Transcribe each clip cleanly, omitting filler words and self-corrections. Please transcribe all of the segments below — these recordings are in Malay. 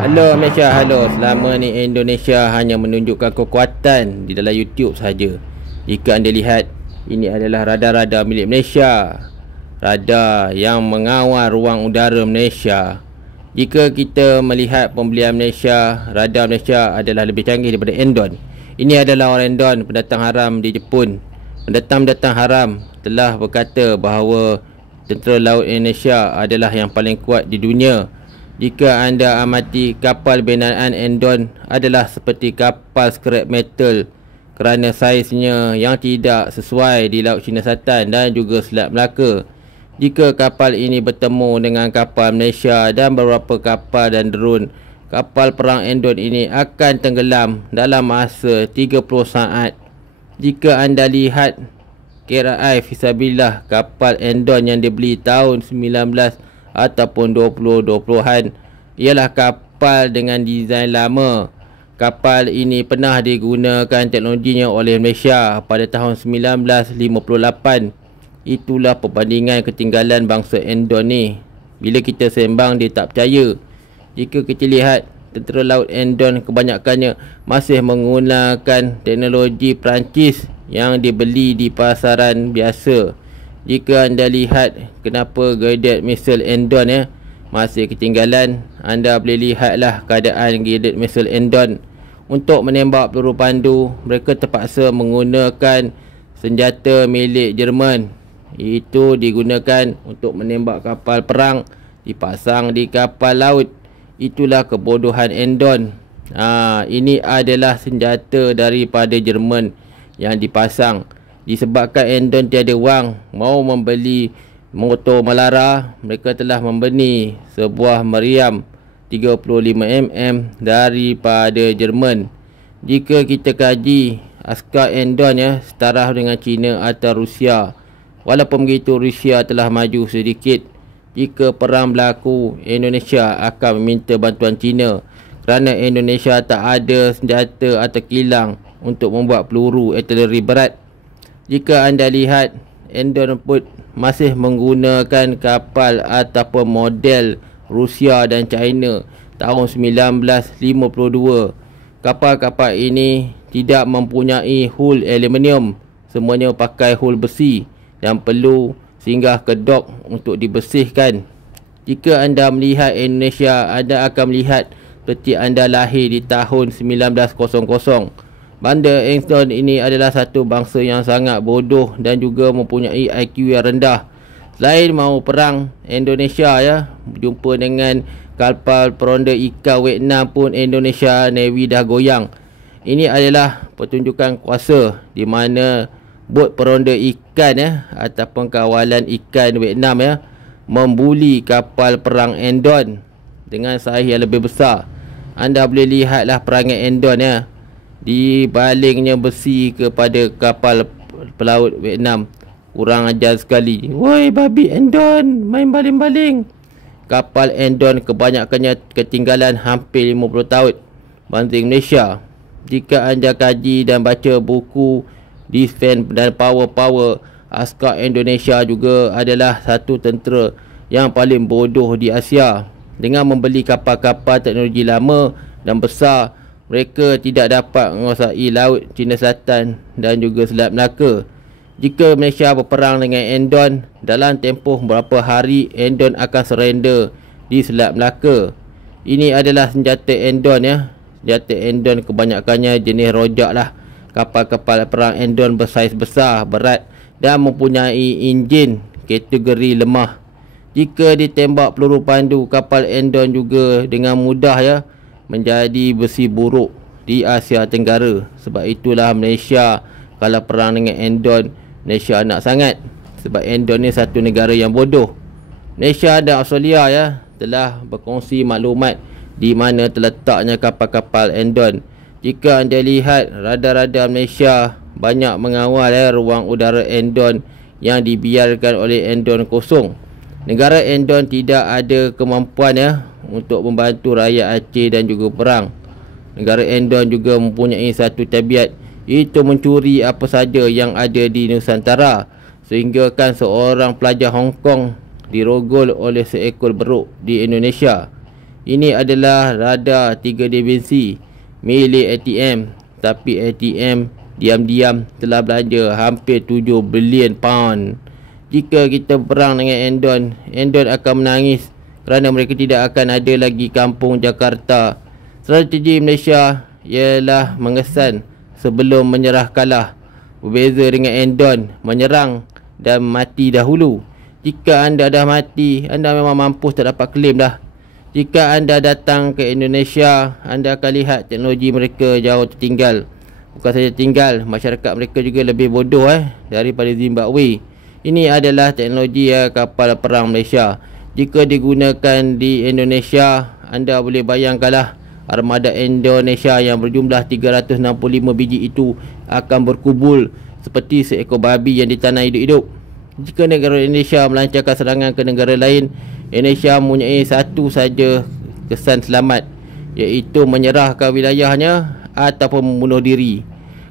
Halo Malaysia, halo. Selama ni Indonesia hanya menunjukkan kekuatan di dalam YouTube saja. Jika anda lihat, ini adalah radar-radar milik Malaysia. Radar yang mengawal ruang udara Malaysia. Jika kita melihat pembelian Malaysia, radar Malaysia adalah lebih canggih daripada Endon. Ini adalah orang Endon, pendatang haram di Jepun. Pendatang-pendatang haram telah berkata bahawa tentera laut Indonesia adalah yang paling kuat di dunia. Jika anda amati, kapal binaan Endon adalah seperti kapal scrap metal kerana saiznya yang tidak sesuai di Laut Cina Selatan dan juga Selat Melaka. Jika kapal ini bertemu dengan kapal Malaysia dan beberapa kapal dan drone, kapal perang Endon ini akan tenggelam dalam masa 30 saat. Jika anda lihat KRI fisabilillah, kapal Endon yang dibeli tahun 19 ataupun 2020-an ialah kapal dengan desain lama. Kapal ini pernah digunakan teknologinya oleh Malaysia pada tahun 1958. Itulah perbandingan ketinggalan bangsa Endon ni. Bila kita sembang, dia tak percaya. Jika kita lihat, tentera laut Endon kebanyakannya masih menggunakan teknologi Perancis yang dibeli di pasaran biasa. Jika anda lihat kenapa guided missile Endon masih ketinggalan, anda boleh lihatlah keadaan guided missile Endon. Untuk menembak peluru pandu, mereka terpaksa menggunakan senjata milik Jerman. Itu digunakan untuk menembak kapal perang, dipasang di kapal laut. Itulah kebodohan Endon. Ini adalah senjata daripada Jerman yang dipasang. Disebabkan Endon tiada wang mau membeli motor Melara, mereka telah membeli sebuah meriam 35mm daripada Jerman. Jika kita kaji, askar Endon setara dengan China atau Rusia. Walaupun begitu, Rusia telah maju sedikit. Jika perang berlaku, Indonesia akan meminta bantuan China kerana Indonesia tak ada senjata atau kilang untuk membuat peluru artileri berat. Jika anda lihat, Endon pun masih menggunakan kapal ataupun model Rusia dan China tahun 1952. Kapal-kapal ini tidak mempunyai hull aluminium. Semuanya pakai hull besi dan perlu singgah ke dok untuk dibersihkan. Jika anda melihat Indonesia, anda akan melihat seperti anda lahir di tahun 1900. Banda Endon ini adalah satu bangsa yang sangat bodoh dan juga mempunyai IQ yang rendah. Selain mahu perang, Indonesia berjumpa dengan kapal peronda ikan Vietnam pun Indonesia Navy dah goyang. Ini adalah pertunjukan kuasa di mana bot peronda ikan ataupun kawalan ikan Vietnam membuli kapal perang Endon dengan saiz yang lebih besar. Anda boleh lihatlah perangai Endon dibalingnya besi kepada kapal pelaut Vietnam. Kurang ajar sekali. Woi babi Endon, main baling-baling. Kapal Endon kebanyakannya ketinggalan hampir 50 tahun berbanding Malaysia. Jika anda kaji dan baca buku Defense dan Power, askar Indonesia juga adalah satu tentera yang paling bodoh di Asia. Dengan membeli kapal-kapal teknologi lama dan besar, mereka tidak dapat menguasai Laut Cina Selatan dan juga Selat Melaka. Jika Malaysia berperang dengan Endon, dalam tempoh beberapa hari Endon akan surrender di Selat Melaka. Ini adalah senjata Endon Senjata Endon kebanyakannya jenis rojak lah. Kapal-kapal perang Endon bersaiz besar, berat dan mempunyai enjin kategori lemah. Jika ditembak peluru pandu, kapal Endon juga dengan mudah menjadi besi buruk di Asia Tenggara. Sebab itulah Malaysia kalau perang dengan Endon, Malaysia nak sangat. Sebab Endon ni satu negara yang bodoh. Malaysia dan Australia telah berkongsi maklumat di mana terletaknya kapal-kapal Endon. Jika anda lihat, radar-radar Malaysia banyak mengawal ruang udara Endon yang dibiarkan oleh Endon kosong. Negara Endon tidak ada kemampuan untuk membantu rakyat Aceh dan juga perang. Negara Endon juga mempunyai satu tabiat, iaitu mencuri apa saja yang ada di Nusantara, sehingga kan seorang pelajar Hong Kong dirogol oleh seekor beruk di Indonesia. Ini adalah radar 3 dimensi milik ATM, tapi ATM diam-diam telah belanja hampir 7 bilion pound. Jika kita perang dengan Endon akan menangis kerana mereka tidak akan ada lagi kampung Jakarta. Strategi Malaysia ialah mengesan sebelum menyerah kalah. Berbeza dengan Endon, menyerang dan mati dahulu. Jika anda dah mati, anda memang mampus tak dapat claim dah. Jika anda datang ke Indonesia, anda akan lihat teknologi mereka jauh tertinggal. Bukan saja tinggal, masyarakat mereka juga lebih bodoh daripada Zimbabwe. Ini adalah teknologi kapal perang Malaysia. Jika digunakan di Indonesia, anda boleh bayangkanlah armada Indonesia yang berjumlah 365 biji itu akan berkubul seperti seekor babi yang ditanam hidup-hidup. Jika negara Indonesia melancarkan serangan ke negara lain, Indonesia mempunyai satu saja kesan selamat, iaitu menyerahkan wilayahnya ataupun membunuh diri.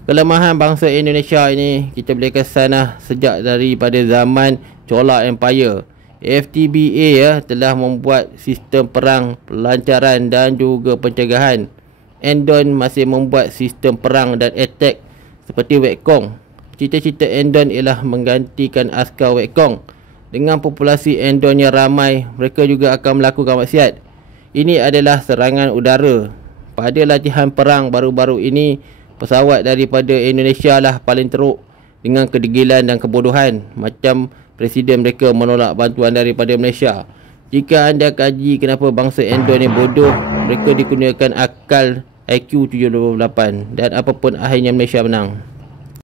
Kelemahan bangsa Indonesia ini kita boleh kesan sejak daripada zaman Chola Empire. FTBA telah membuat sistem perang, pelancaran dan juga pencegahan. Endon masih membuat sistem perang dan attack seperti Vietcong. Cita-cita Endon ialah menggantikan askar Vietcong. Dengan populasi Endon yang ramai, mereka juga akan melakukan maksiat. Ini adalah serangan udara. Pada latihan perang baru-baru ini, pesawat daripada Indonesia lah paling teruk dengan kedegilan dan kebodohan, macam Presiden mereka menolak bantuan daripada Malaysia. Jika anda kaji kenapa bangsa Endon ni bodoh, mereka dikurniakan akal IQ 78 dan apapun akhirnya Malaysia menang.